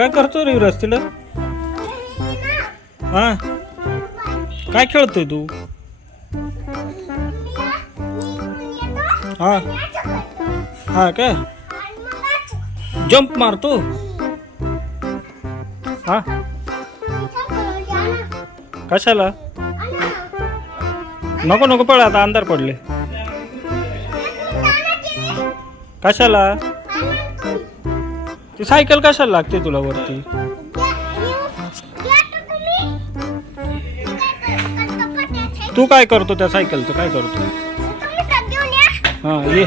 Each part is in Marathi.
काय करतो रे रस्त्याला हा? काय खेळतोय तू? हा? हा काय जंप मारतो? हा? कशाला? नको नको पळ आता अंधार पडले. कशाला? ती सायकल कशाला लागते तुला वरती? तू काय करतो त्या सायकलचं? काय करतो? हा ये.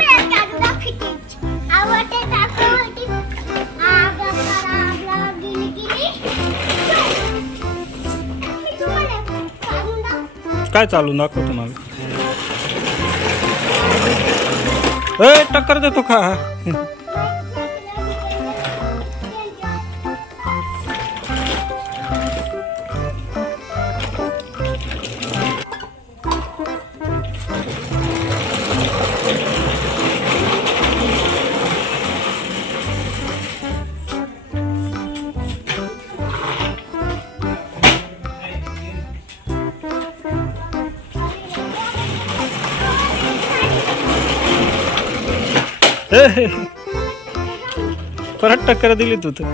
काय चालू दाखव तुम्हाला. ए टक्कर देतो का? परत टक्कर दिली तू तर.